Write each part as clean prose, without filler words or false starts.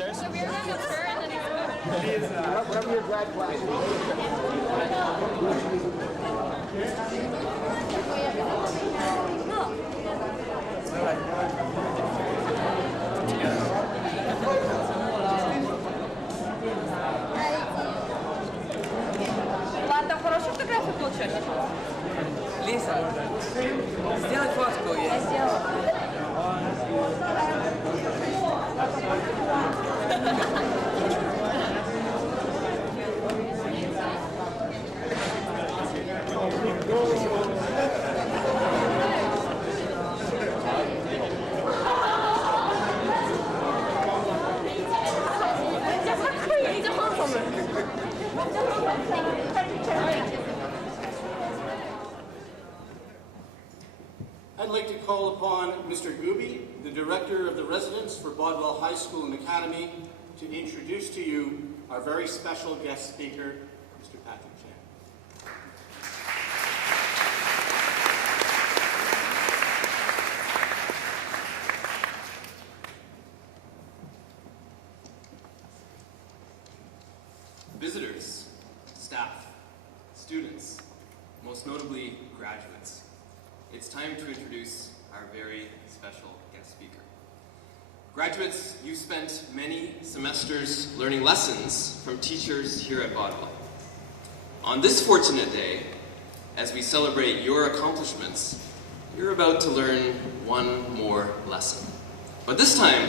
upstairs? Whatever your grad class is. Ладно, хорошую фотографию получилось? Лиза, сделай фотку. Я сделала. I'd like to call upon Mr. Gooby, the Director of the Residence for Bodwell High School and Academy, to introduce to you our very special guest speaker, Mr. Patrick Chan. Visitors, staff, students, most notably graduates, it's time to introduce our very special guest speaker. Graduates, you spent many semesters learning lessons from teachers here at Bodwell. On this fortunate day, as we celebrate your accomplishments, you're about to learn one more lesson. But this time,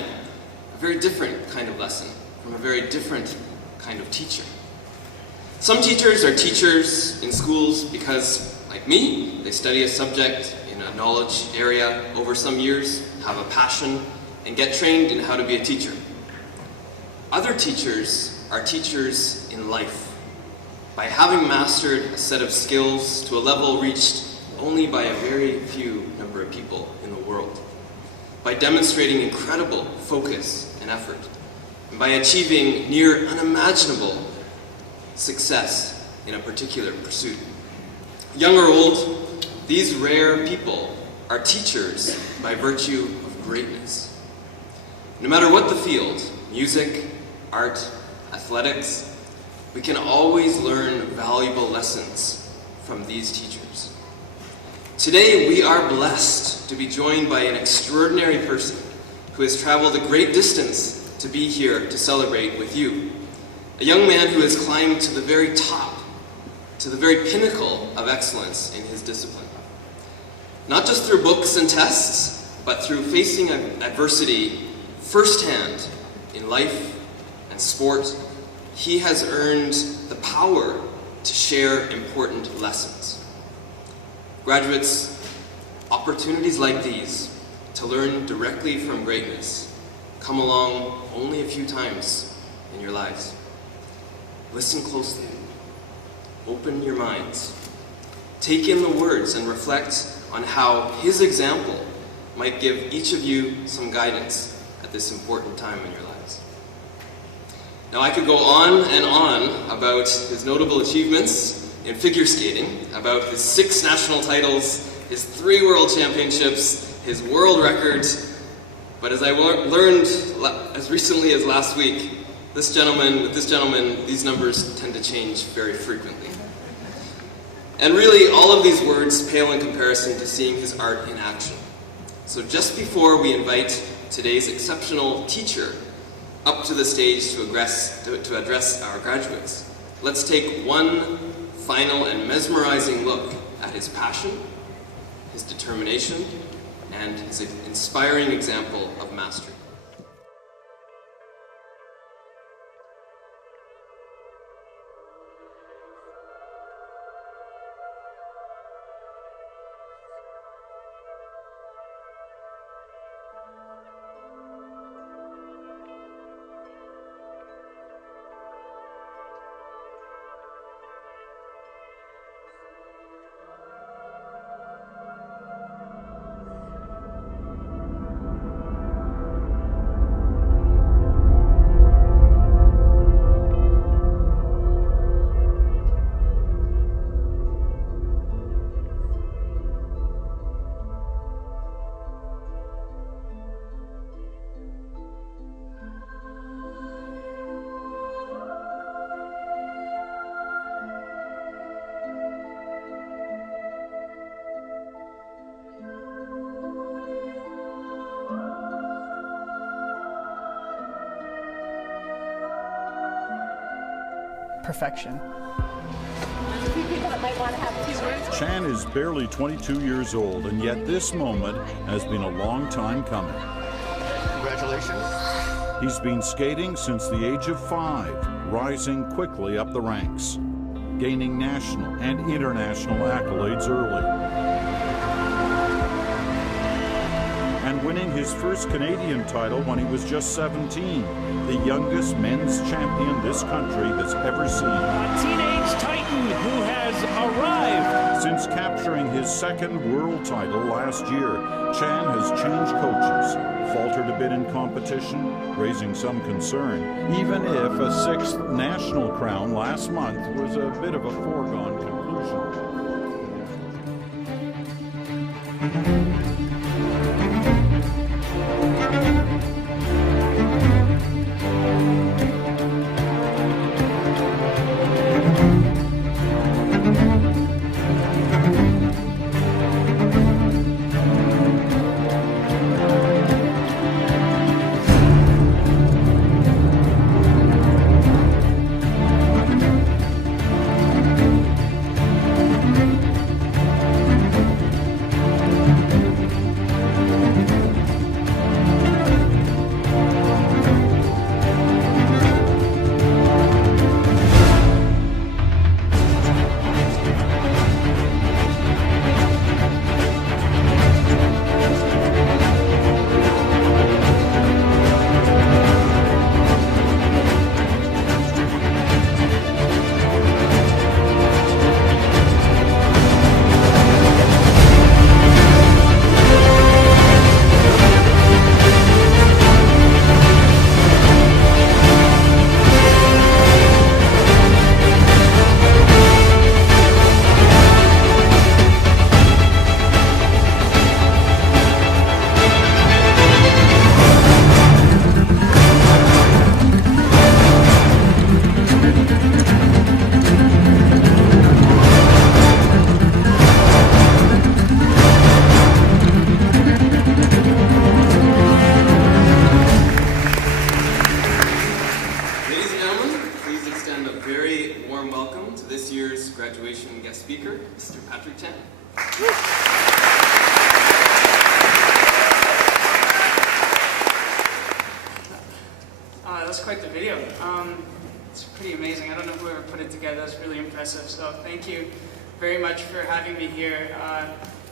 a very different kind of lesson from a very different kind of teacher. Some teachers are teachers in schools because, like me, they study a subject in a knowledge area over some years, have a passion, and get trained in how to be a teacher. Other teachers are teachers in life, by having mastered a set of skills to a level reached only by a very few number of people in the world, by demonstrating incredible focus and effort, and by achieving near unimaginable success in a particular pursuit. Young or old, these rare people are teachers by virtue of greatness. No matter what the field, music, art, athletics, we can always learn valuable lessons from these teachers. Today, we are blessed to be joined by an extraordinary person who has traveled a great distance to be here to celebrate with you. A young man who has climbed to the very top, to the very pinnacle of excellence in his discipline. Not just through books and tests, but through facing adversity firsthand in life and sport, he has earned the power to share important lessons. Graduates, opportunities like these to learn directly from greatness come along only a few times in your lives. Listen closely. Open your minds. Take in the words and reflect on how his example might give each of you some guidance at this important time in your lives. Now, I could go on and on about his notable achievements in figure skating, about his 6 national titles, his 3 world championships, his world records, but as I learned as recently as last week, with this gentleman, these numbers tend to change very frequently. And really, all of these words pale in comparison to seeing his art in action. So just before we invite today's exceptional teacher up to the stage to address our graduates, let's take one final and mesmerizing look at his passion, his determination, and his inspiring example of mastery. perfection. There's a few people that might want to have 2 words. Chan is barely 22 years old, and yet this moment has been a long time coming. Congratulations. He's been skating since the age of 5, rising quickly up the ranks, gaining national and international accolades early, and winning his first Canadian title when he was just 17, the youngest men's champion this country has ever seen. A teenage titan who has arrived. Since capturing his second world title last year, Chan has changed coaches, faltered a bit in competition, raising some concern, even if a 6th national crown last month was a bit of a foregone conclusion. graduation guest speaker, Mr. Patrick Chen. That's quite the video. It's pretty amazing. I don't know whoever put it together. That's really impressive. So thank you very much for having me here.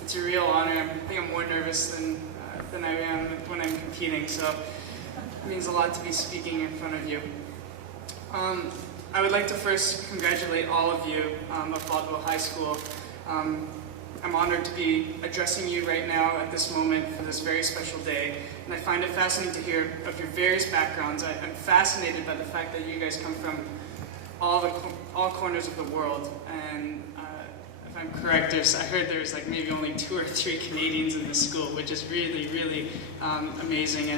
It's a real honor. I think I'm more nervous than I am when I'm competing. So it means a lot to be speaking in front of you. I would like to first congratulate all of you of Bodwell High School. I'm honored to be addressing you right now at this moment for this very special day, and I find it fascinating to hear of your various backgrounds. I'm fascinated by the fact that you guys come from all corners of the world, and if I'm correct, I heard there's like maybe only 2 or 3 Canadians in this school, which is really, really amazing,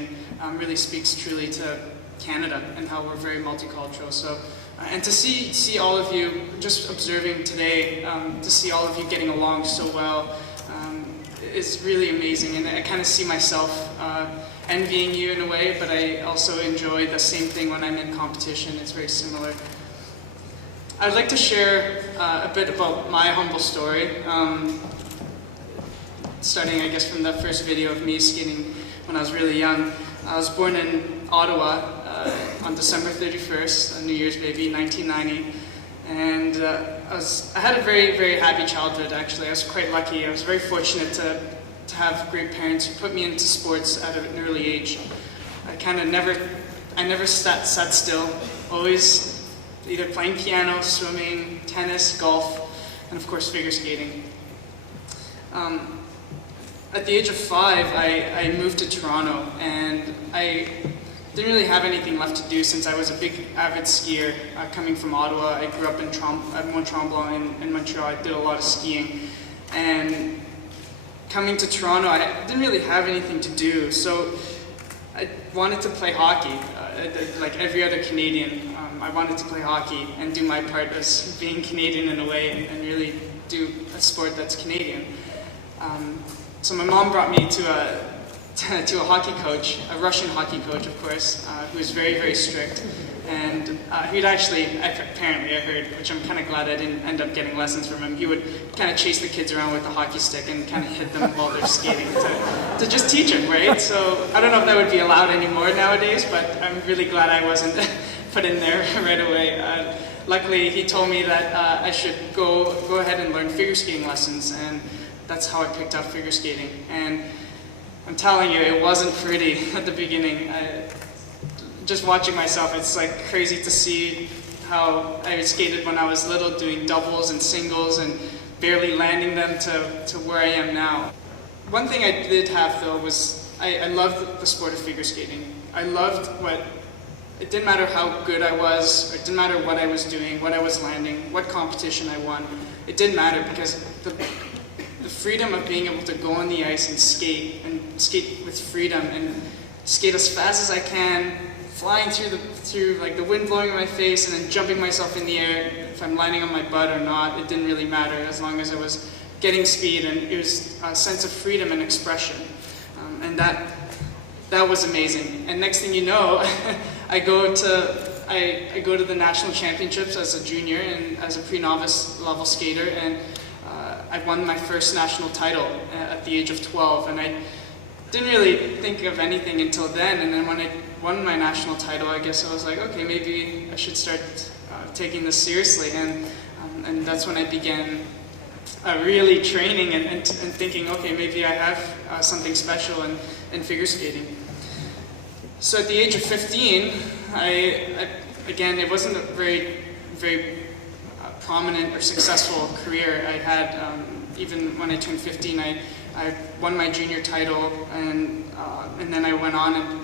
and really speaks truly to Canada and how we're very multicultural. So. And to see all of you, just observing today, to see all of you getting along so well is really amazing. And I kind of see myself envying you in a way, but I also enjoy the same thing when I'm in competition. It's very similar. I'd like to share a bit about my humble story, starting, I guess, from the first video of me skating when I was really young. I was born in Ottawa, on December 31st, New Year's baby, 1990, and I had a very, very happy childhood, actually. I was quite lucky. I was very fortunate to have great parents who put me into sports at an early age. I never sat still, always either playing piano, swimming, tennis, golf, and of course figure skating. At the age of 5, I moved to Toronto, and I didn't really have anything left to do since I was a big avid skier. Coming from Ottawa, I grew up in Mont-Tremblant in Montreal. I did a lot of skiing, and coming to Toronto, I didn't really have anything to do, so I wanted to play hockey. Like every other Canadian, I wanted to play hockey and do my part as being Canadian in a way, and really do a sport that's Canadian. So my mom brought me to a hockey coach, a Russian hockey coach, of course, who was very, very strict. and he'd actually, apparently I heard, which I'm kind of glad I didn't end up getting lessons from him, he would kind of chase the kids around with a hockey stick and kind of hit them while they're skating to just teach them, right? So I don't know if that would be allowed anymore nowadays, but I'm really glad I wasn't put in there right away. Luckily, he told me that I should go ahead and learn figure skating lessons, and that's how I picked up figure skating. And I'm telling you, it wasn't pretty at the beginning. Just watching myself, it's like crazy to see how I skated when I was little, doing doubles and singles and barely landing them to where I am now. One thing I did have though was I loved the sport of figure skating. I loved it didn't matter how good I was, or it didn't matter what I was doing, what I was landing, what competition I won. It didn't matter because the freedom of being able to go on the ice and skate with freedom and skate as fast as I can, flying through like the wind blowing in my face and then jumping myself in the air. If I'm landing on my butt or not, it didn't really matter as long as I was getting speed, and it was a sense of freedom and expression. And that was amazing. And next thing you know, I go to the national championships as a junior and as a pre-novice level skater, and I won my first national title at the age of 12, and I didn't really think of anything until then. And then when I won my national title, I guess I was like, okay, maybe I should start taking this seriously, and that's when I began really training and thinking, okay, maybe I have something special in figure skating. So at the age of 15, again, it wasn't a very prominent or successful career I had. Even when I turned 15, I won my junior title, and then I went on and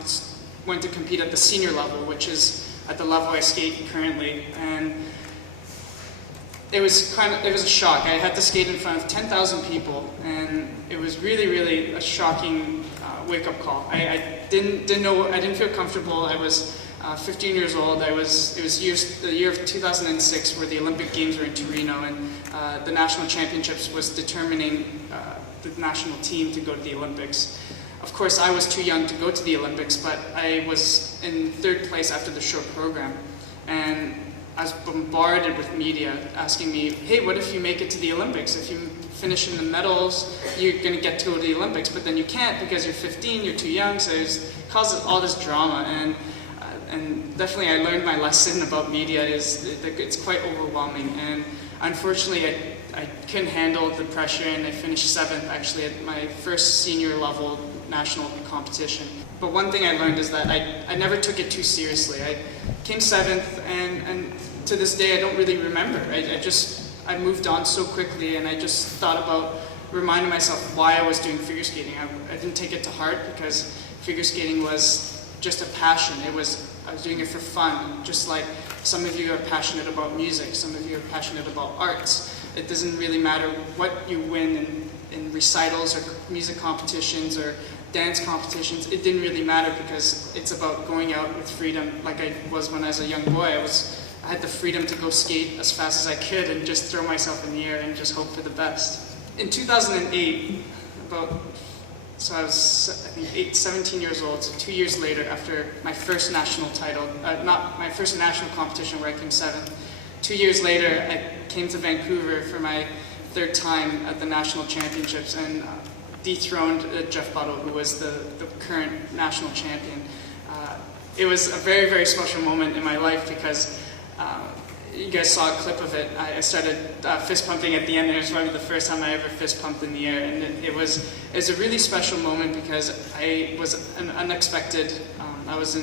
went to compete at the senior level, which is at the level I skate currently. And it was a shock. I had to skate in front of 10,000 people, and it was really a shocking wake-up call. I didn't feel comfortable. I was 15 years old. It was the year of 2006, where the Olympic Games were in Torino, and the national championships was determining the national team to go to the Olympics. Of course, I was too young to go to the Olympics, but I was in third place after the short program, and I was bombarded with media asking me, hey, what if you make it to the Olympics? If you finish in the medals, you're going to get to go to the Olympics, but then you can't because you're 15, you're too young, so it caused all this drama. And definitely I learned my lesson about media is that it's quite overwhelming, and unfortunately I couldn't handle the pressure, and I finished 7th actually at my first senior level national competition. But one thing I learned is that I never took it too seriously. I came 7th, and to this day I don't really remember. I moved on so quickly, and I just thought about reminding myself why I was doing figure skating. I didn't take it to heart because figure skating was just a passion. I was doing it for fun, just like some of you are passionate about music, some of you are passionate about arts. It doesn't really matter what you win in recitals or music competitions or dance competitions. It didn't really matter because it's about going out with freedom, like I was when I was a young boy. I had the freedom to go skate as fast as I could and just throw myself in the air and just hope for the best. In 2008, so I was, I think, 17 years old, so 2 years later, after my first national title, not my first national competition where I came 7th, 2 years later, I came to Vancouver for my 3rd time at the national championships and dethroned Jeff Bodwell, who was the current national champion. It was a very special moment in my life because you guys saw a clip of it. I started fist pumping at the end, and it was probably the first time I ever fist pumped in the air. And it was a really special moment because I was an unexpected. I was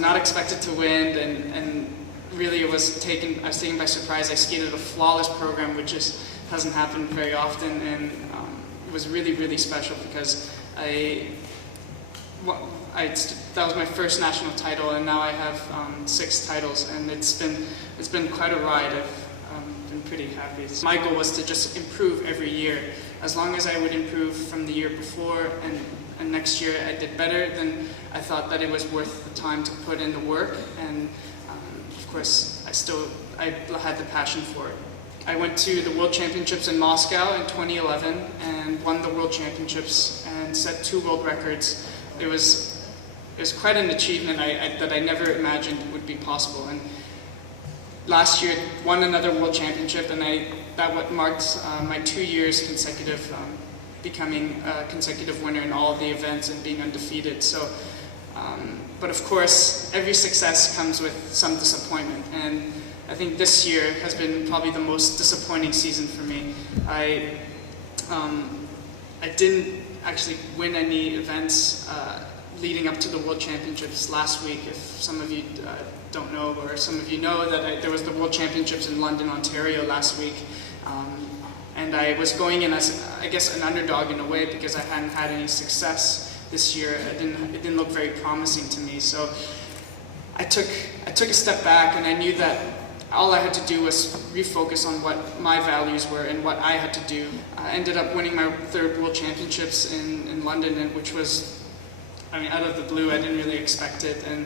not expected to win, and really I was taken by surprise. I skated a flawless program, which just hasn't happened very often, and it was really special because that was my first national title, and now I have 6 titles, and it's been quite a ride. I've been pretty happy. My goal was to just improve every year. As long as I would improve from the year before, and next year I did better, then I thought that it was worth the time to put in the work, and of course I had the passion for it. I went to the World Championships in Moscow in 2011 and won the World Championships and set 2 world records. It was was quite an achievement that I never imagined would be possible. And last year, won another World Championship, and that marked my 2 years consecutive, becoming a consecutive winner in all of the events and being undefeated. So, but of course, every success comes with some disappointment, and I think this year has been probably the most disappointing season for me. I didn't actually win any events leading up to the World Championships last week. If some of you don't know, or some of you know, that there was the World Championships in London, Ontario last week. And I was going in as, I guess, an underdog in a way, because I hadn't had any success this year. It didn't look very promising to me. So I took a step back, and I knew that all I had to do was refocus on what my values were and what I had to do. I ended up winning my 3rd World Championships in London, and which was, I mean, out of the blue. I didn't really expect it, and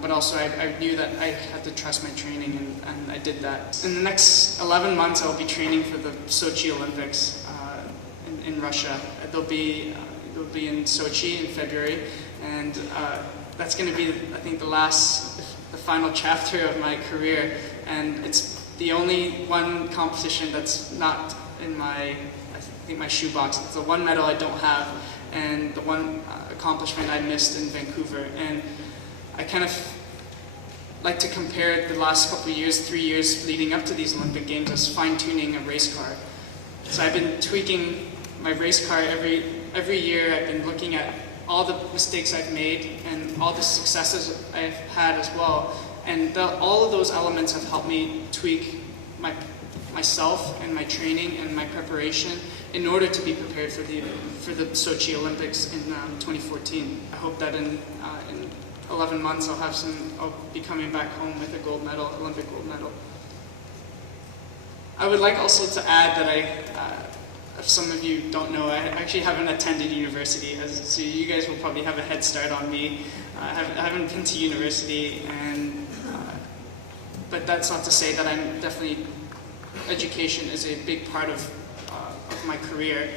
but also I knew that I had to trust my training, and I did that. In the next 11 months, I'll be training for the Sochi Olympics in Russia. They'll be in Sochi in February, and that's going to be, I think, the final chapter of my career. And it's the only one competition that's not in my shoebox. It's the one medal I don't have, and the one accomplishment I missed in Vancouver. And I kind of like to compare the last couple of years, 3 years leading up to these Olympic Games, as fine-tuning a race car. So I've been tweaking my race car every year. I've been looking at all the mistakes I've made and all the successes I've had as well. And all of those elements have helped me tweak myself and my training and my preparation in order to be prepared for the Sochi Olympics in 2014. I hope that in 11 months I'll be coming back home with a gold medal, Olympic gold medal. I would like also to add that if some of you don't know, I actually haven't attended university, so you guys will probably have a head start on me. I haven't been to university, but that's not to say that I'm definitely, education is a big part of my career.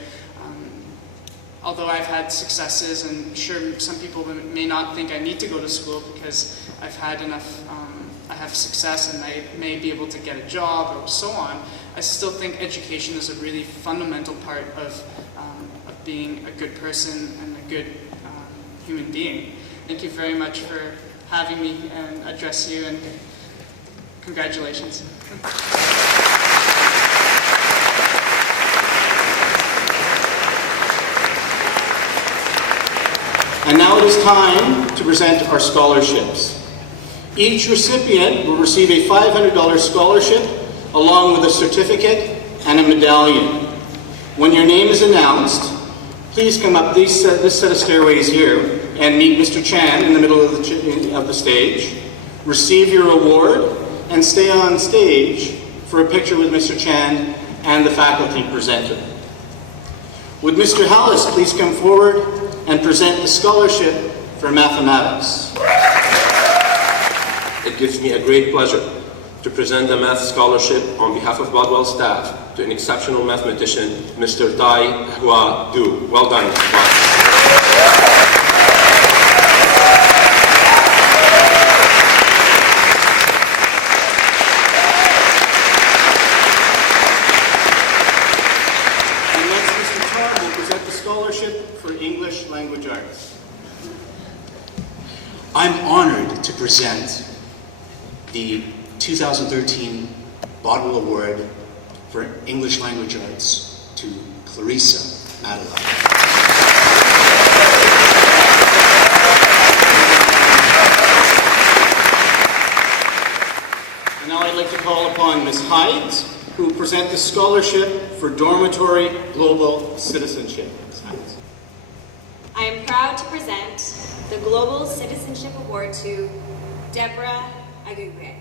Although I've had successes, and sure, some people may not think I need to go to school because I've had enough, I have success and I may be able to get a job or so on, I still think education is a really fundamental part of being a good person and a good human being. Thank you very much for having me and address you, and congratulations. And now it is time to present our scholarships. Each recipient will receive a $500 scholarship along with a certificate and a medallion. When your name is announced, please come up this set of stairways here and meet Mr. Chan in the middle of the stage. Receive your award and stay on stage for a picture with Mr. Chan and the faculty presenter. Would Mr. Hallis please come forward and present the scholarship for mathematics? It gives me a great pleasure to present the math scholarship on behalf of Bodwell staff to an exceptional mathematician, Mr. Tai Hua Du. Well done. And next, Mr. Tar will present the scholarship for English Language Arts. I'm honored to present the 2013 Bodwell Award for English Language Arts to Clarissa Madeline. And now I'd like to call upon Ms. Hyde, who will present the scholarship for Dormitory Global Citizenship. Ms. Hyde. I am proud to present the Global Citizenship Award to Deborah Agugwe.